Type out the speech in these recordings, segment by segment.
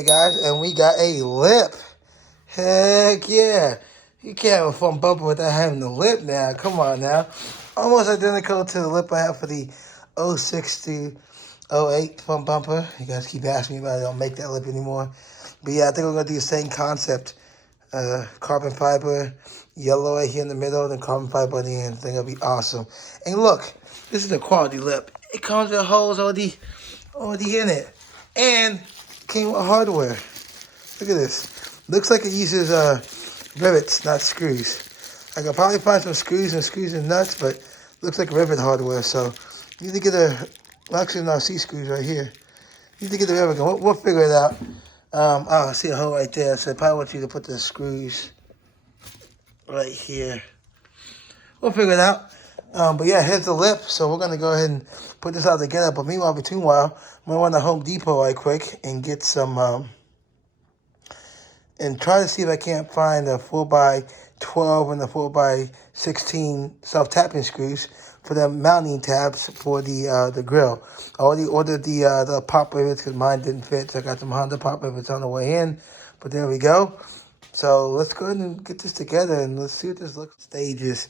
Hey guys, and we got a lip. Heck yeah. You can't have a front bumper without having the lip now. Come on now. Almost identical to the lip I have for the '06 to '08 front bumper. You guys keep asking me about it. I don't make that lip anymore. But yeah, I think we're going to do the same concept. Carbon fiber, yellow right here in the middle, and then carbon fiber on the end. I think it'll be awesome. And look, this is a quality lip. It comes with holes already in it. And came with hardware. Look at this. Looks like it uses rivets, not screws. I could probably find some screws and nuts, but looks like rivet hardware. So you need to get actually no, C screws right here. You need to get the rivet gun. We'll figure it out. I see a hole right there. So I probably want you to put the screws right here. We'll figure it out. But yeah, here's the lip. So we're going to go ahead and put this out together. But meanwhile, between while, I'm going to run to Home Depot right quick and get some, and try to see if I can't find a 4x12 and a 4x16 self-tapping screws for the mounting tabs for the grill. I already ordered the pop rivets because mine didn't fit. So I got some Honda pop rivets on the way in. But there we go. So let's go ahead and get this together and let's see what this looks like. Stages.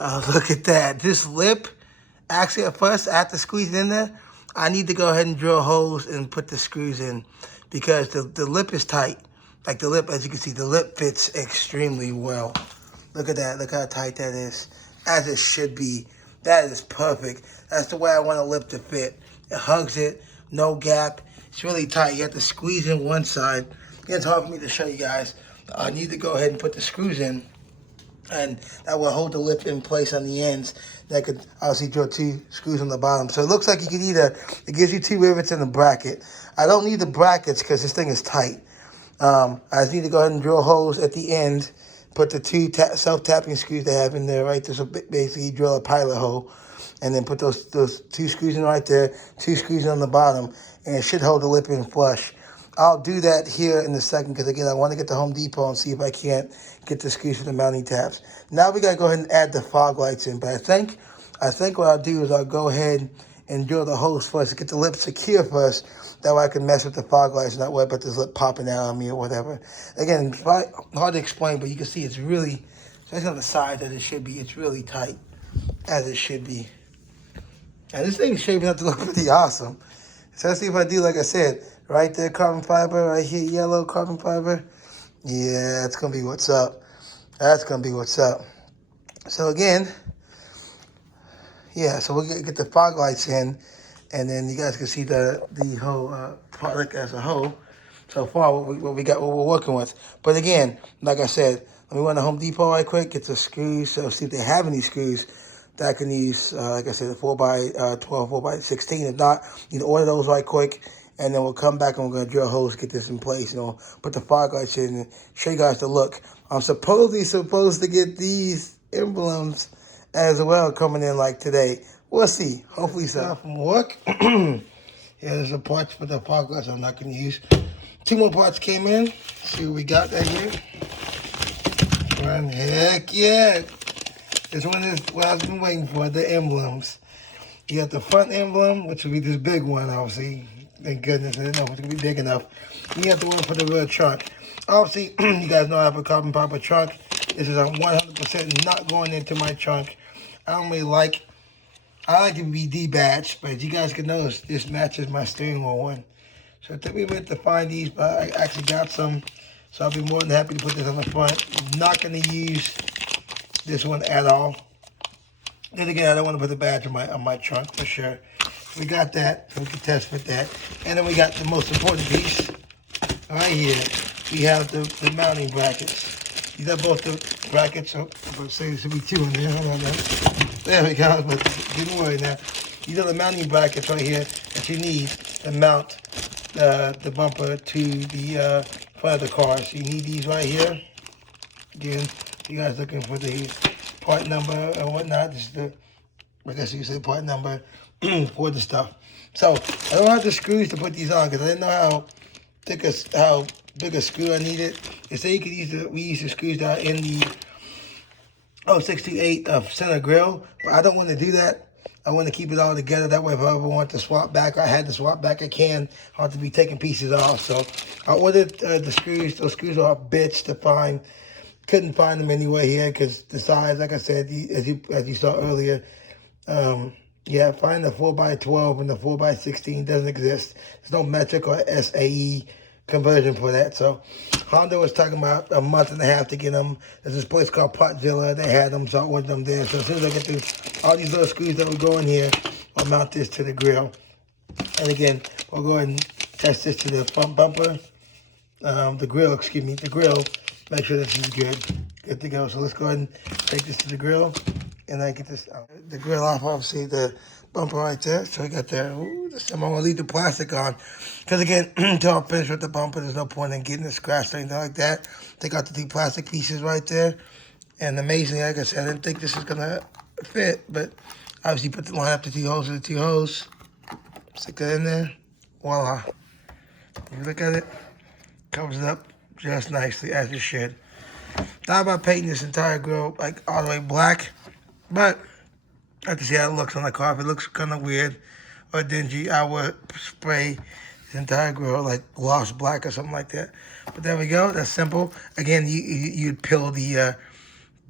Look at that. This lip, actually at first, after squeezing in there, I need to go ahead and drill holes and put the screws in because the lip is tight. Like the lip, as you can see, the lip fits extremely well. Look at that. Look how tight that is. As it should be. That is perfect. That's the way I want a lip to fit. It hugs it. No gap. It's really tight. You have to squeeze in one side. It's hard for me to show you guys. I need to go ahead and put the screws in. And that will hold the lip in place on the ends. That could obviously drill 2 screws on the bottom. So it looks like you can either, it gives you 2 rivets and a bracket. I don't need the brackets because this thing is tight. I just need to go ahead and drill holes at the end, put the 2 self-tapping screws they have in there, right? So basically drill a pilot hole, and then put those 2 screws in right there, 2 screws on the bottom, and it should hold the lip in flush. I'll do that here in a second because, again, I want to get to Home Depot and see if I can't get the screws for the mounting tabs. Now we got to go ahead and add the fog lights in, but I think what I'll do is I'll go ahead and drill the holes first to get the lip secure first. That way I can mess with the fog lights and not worry about this lip popping out on me or whatever. Again, it's hard to explain, but you can see it's really, especially on the side that it should be, it's really tight, as it should be. And this thing is shaping up to look pretty awesome. Especially if I do, like I said, right there, carbon fiber, right here, yellow carbon fiber. Yeah, that's going to be what's up. That's going to be what's up. So again, yeah, so we'll get the fog lights in. And then you guys can see the whole product as a whole. So far, what we're working with. But again, like I said, let me run to Home Depot right quick, get the screws, so see if they have any screws that I can use. Like I said, the 4x12, 4x16. If not, you can order those right quick. And then we'll come back and we're going to drill holes to get this in place. You know, put the fog lights in and show you guys the look. I'm supposed to get these emblems as well coming in like today. We'll see. Hopefully so. From work. Here's the parts for the fog lights I'm not going to use. 2 more parts came in. See what we got right here. One, heck yeah. This one is what I've been waiting for, the emblems. You got the front emblem, which will be this big one, obviously. Thank goodness, I didn't know if it's going to be big enough. You have the one for the rear trunk. Obviously, you guys know I have a carbon fiber trunk. This is 100% not going into my trunk. I don't really like, I like it to be D-batch, but you guys can notice this matches my steering wheel one. So it took me a bit to find these, but I actually got some. So I'll be more than happy to put this on the front. I'm not going to use this one at all. Then again, I don't want to put the badge on my trunk for sure. We got that. We can test with that. And then we got the most important piece right here. We have the mounting brackets. These are both the brackets. So I'm going to say there should be 2 in there. Hold on now. There we go. But don't worry now. These are the mounting brackets right here that you need to mount the bumper to the front of the car. So you need these right here. Again, you guys looking for the part number or whatnot. This is the, I guess you say part number for the stuff. So I don't have the screws to put these on because I didn't know how big a screw I needed. They say you could use we use the screws that are in the 0628 center grill, but I don't want to do that. I want to keep it all together. That way, if I ever want to swap back, I had to swap back, I can. I don't have to be taking pieces off. So I ordered the screws. Those screws are a bitch to find. Couldn't find them anywhere here because the size, like I said, as you saw earlier, yeah, find the 4x12 and the 4x16 doesn't exist. There's no metric or SAE conversion for that. So Honda was talking about a month and a half to get them. There's this place called Potzilla. They had them, so I ordered them there. So as soon as I get through all these little screws that will go in here, I'll mount this to the grill. And again, we'll go ahead and test this to the front bumper. The grill. Make sure this is good to go. So let's go ahead and take this to the grill. And I get this out. The grill off, obviously, the bumper right there. So I got that. Ooh, this time I'm going to leave the plastic on. Because again, until I'm finished with the bumper, there's no point in getting it scratched or anything like that. Take out the two plastic pieces right there. And amazingly, like I said, I didn't think this was going to fit. But obviously, line up the two holes with the two holes. Stick that in there. Voila. You look at it. Covers it up just nicely, as it should. Thought about painting this entire grill like all the way black. But I have to see how it looks on the car. If it looks kind of weird or dingy, I would spray the entire grill like gloss black or something like that. But there we go. That's simple. Again, you'd peel the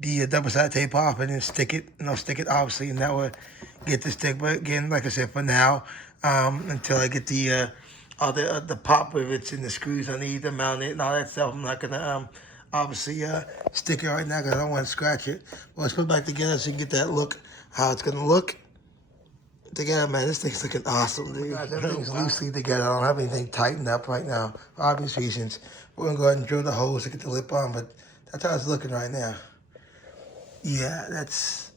double-sided tape off and then stick it. Stick it obviously, and that would get the stick. But again, like I said, for now, until I get all the pop rivets and the screws I need to mount it and all that stuff, I'm not gonna obviously stick it right now because I don't want to scratch it. But let's put it back together so you can get that look, how it's gonna look together. Man, this thing's looking awesome, dude. Guys, everything's loosely together. I don't have anything tightened up right now for obvious reasons. We're gonna go ahead and drill the holes to get the lip on, but that's how it's looking right now. Yeah, that's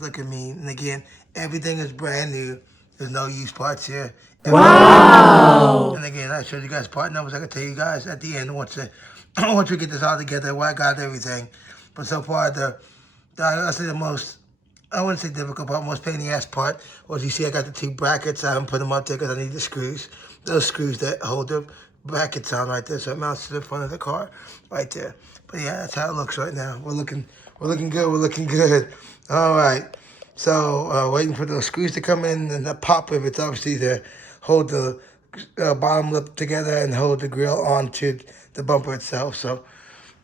looking mean. And again, everything is brand new. There's no used parts here. Wow! And again, I showed you guys part numbers. I can tell you guys at the end once we get this all together, where I got everything. But so far, I'll say the most, I wouldn't say difficult part, most pain in the ass part was, you see I got the two brackets. I haven't put them up there because I need the screws. Those screws that hold the brackets on right there, so it mounts to the front of the car right there. But yeah, that's how it looks right now. We're looking good. All right. So waiting for those screws to come in and the pop rivets, obviously, to hold the bottom lip together and hold the grill onto the bumper itself. So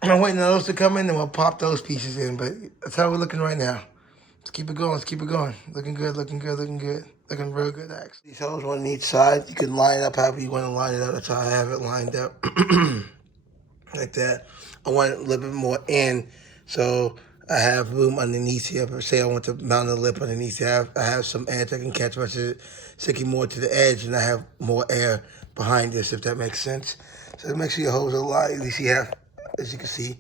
I'm waiting on those to come in and we'll pop those pieces in. But that's how we're looking right now. Let's keep it going. Looking good. Looking real good, actually. These holes on each side. You can line it up however you want to line it up. That's how I have it lined up. Like that. I want it a little bit more in, so I have room underneath here. But say I want to mount a lip underneath here, I have some edge I can catch versus sticking more to the edge, and I have more air behind this, if that makes sense. So make sure your holes are light. At least you have, as you can see,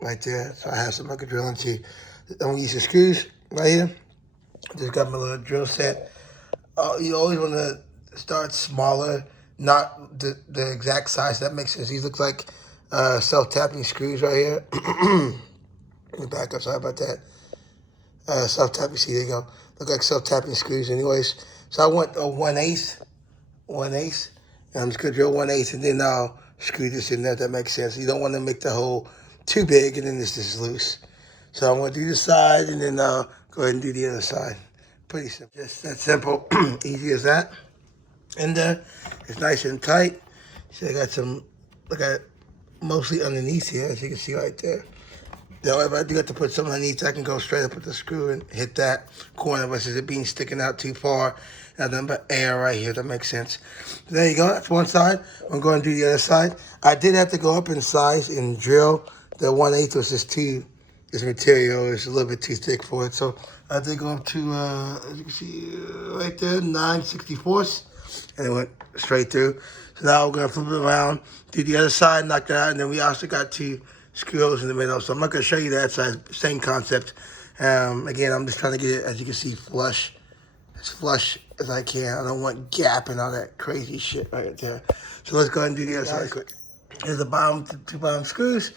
right there. So I have some I can drill into. I'm gonna use the screws right here. Just got my little drill set. You always want to start smaller, not the exact size. That makes sense. These look like self-tapping screws right here. Let me back up, sorry about that. Self-tapping, see, there you go. Look like self-tapping screws anyways. So I want a 1/8. And I'm just gonna drill 1/8 and then I'll screw this in there, if that makes sense. You don't want to make the hole too big and then this is loose. So I'm gonna do this side and then I'll go ahead and do the other side. Pretty simple, just that simple, easy as that. And it's nice and tight. So I got some, look at it, mostly underneath here, as you can see right there. Now, if I do have to put something underneath, I can go straight up with the screw and hit that corner versus it being sticking out too far. And then but air right here, that makes sense. So there you go, that's one side. I'm going to do the other side. I did have to go up in size and drill. The 1/8 was just this material is a little bit too thick for it. So I did go up to, as you can see right there, 9/64. And it went straight through. So now we're going to flip it around, do the other side, knock that out, and then we also got two screw holes in the middle. So I'm not going to show you that side, same concept. Again, I'm just trying to get it, as you can see, flush. As flush as I can. I don't want gap and all that crazy shit right there. So let's go ahead and do the other side quick. Here's the two bottom screws.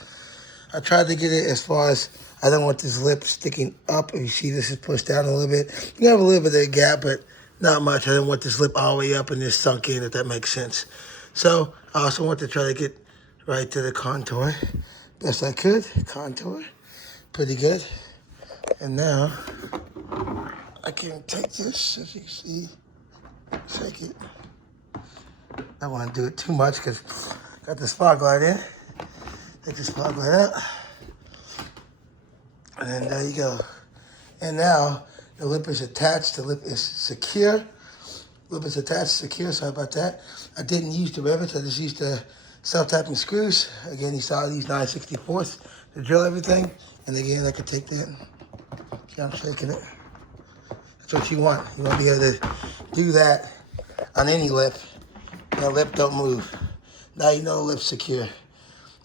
I tried to get it as far as, I don't want this lip sticking up. If you see, this is pushed down a little bit. You have a little bit of a gap, but not much. I didn't want this lip all the way up and this sunk in, if that makes sense. So I also want to try to get right to the contour. Best I could. Contour. Pretty good. And now I can take this, as you can see, shake it. I don't want to do it too much because got the spark light in. Take the spark light out. And then there you go. And now the lip is attached, the lip is secure. Lip is attached, secure, sorry about that. I didn't use the rivets, I just used the self-tapping screws. Again, you saw these 9/64 to drill everything. And again, I could take that. See, I'm shaking it. That's what you want. You want to be able to do that on any lip. And the lip don't move. Now you know the lip's secure.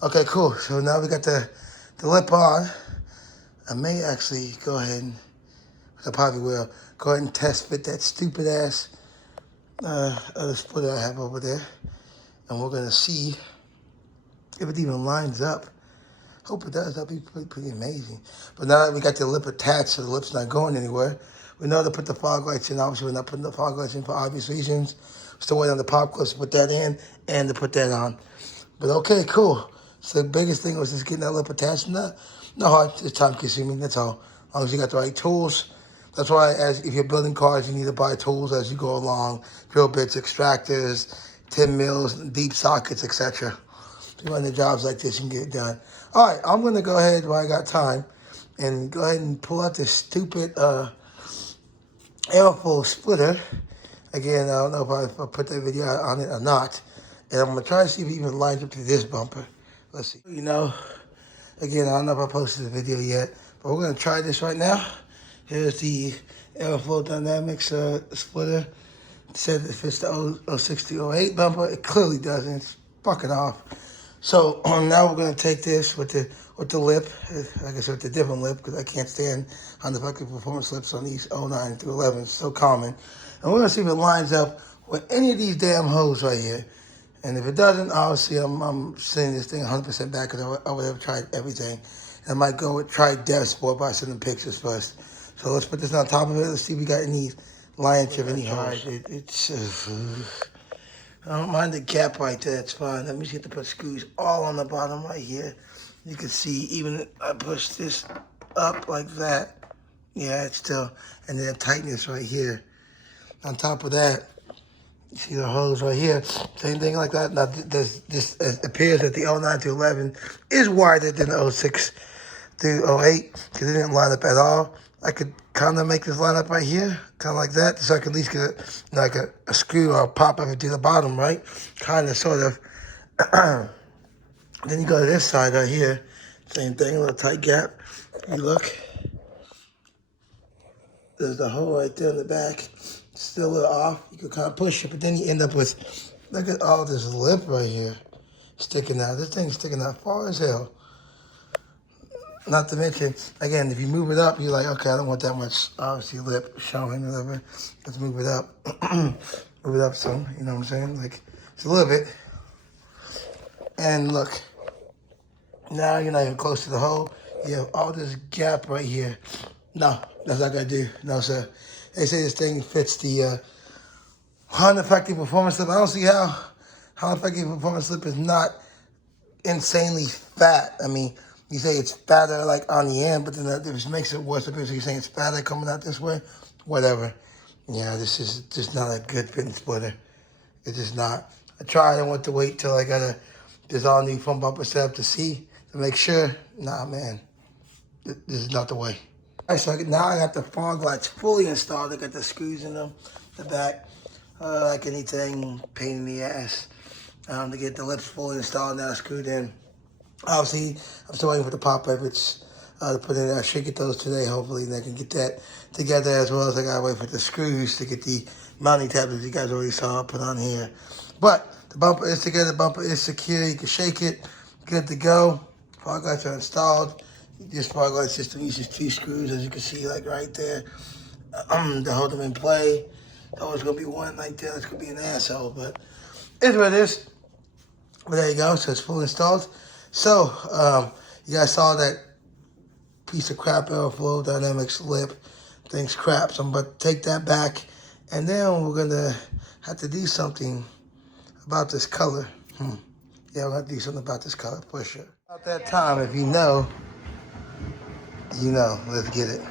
Okay, cool. So now we got the lip on. I may actually go ahead and, I probably will, go ahead and test fit that stupid ass other splitter I have over there. And we're gonna see if it even lines up. Hope it does, that'd be pretty amazing. But now that we got the lip attached so the lip's not going anywhere, we know to put the fog lights in. Obviously we're not putting the fog lights in for obvious reasons. Still waiting on the pop clips to put that in and to put that on. But okay, cool. So the biggest thing was just getting that lip attached. Not hard, it's time consuming, that's all. As long as you got the right tools. That's why if you're building cars, you need to buy tools as you go along. Drill bits, extractors, 10 mils, deep sockets, etc. If you run the jobs like this, you can get it done. All right, I'm gonna go ahead while I got time and go ahead and pull out this stupid airflow splitter. Again, I don't know if I put that video on it or not. And I'm gonna try to see if it even lines up to this bumper. Let's see. You know, again, I don't know if I posted the video yet, but we're gonna try this right now. Here's the Airflow Dynamics splitter. It said it fits the 06 to 08 bumper. It clearly doesn't. It's fucking off. So now we're gonna take this with the lip, like I said, with the different lip, because I can't stand on the fucking performance lips on these 09 through 11. It's so common. And we're gonna see if it lines up with any of these damn holes right here. And if it doesn't, obviously I'm sending this thing 100% back because I would have tried everything. And I might go with try Dev Sport by sending pictures first. So let's put this on top of it. Let's see if we got any lions of any holes. I don't mind the gap right there, it's fine. Let me see if I put screws all on the bottom right here. You can see even if I push this up like that. Yeah, it's still, and then tighten this right here. On top of that, you see the holes right here. Same thing like that. Now this appears that the 09 to 11 is wider than the 06 through 08 because it didn't line up at all. I could kind of make this line up right here, kind of like that, so I could at least get like a screw or a pop up to the bottom, right? Kind of, sort of. Then you go to this side right here, same thing, a little tight gap. You look, there's the hole right there in the back. Still a little off. You could kind of push it, but then you end up with, look at all this lip right here sticking out. This thing's sticking out far as hell. Not to mention, again, if you move it up, you're like, okay, I don't want that much, obviously, lip showing, whatever. Let's move it up. Move it up some, you know what I'm saying? Like, it's a little bit. And look, now you're not even close to the hole. You have all this gap right here. No, that's not gonna do. No, sir. They say this thing fits the Honda Effective Performance Slip. I don't see how Honda Effective Performance Slip is not insanely fat. I mean, you say it's fatter like on the end, but then that just makes it worse. If you're saying it's fatter coming out this way, whatever. Yeah, this is just not a good fitting splitter. It's just not. I tried. I went to wait till I got this all new front bumper set up to make sure. Nah, man, this is not the way. All right, so now I got the fog lights fully installed. I got the screws in them, the back, like anything, pain in the ass. To get the lips fully installed now, screwed in. Obviously, I'm still waiting for the pop rivets to put in. I should get those today, hopefully, and I can get that together, as well as I gotta wait for the screws to get the mounting tabs you guys already saw put on here. But the bumper is together, the bumper is secure. You can shake it, good to go. Fog lights are installed. This fog light system uses 2 screws, as you can see, like right there, to hold them in play. There's always gonna be one right there that's gonna be an asshole, but it's what it is. But there you go, so it's fully installed. So, you guys saw that piece of crap Airflow Dynamics lip. Thing's crap, so I'm about to take that back. And then we're gonna have to do something about this color. Yeah, we'll have to do something about this color for sure. About that time, if you know, you know. Let's get it.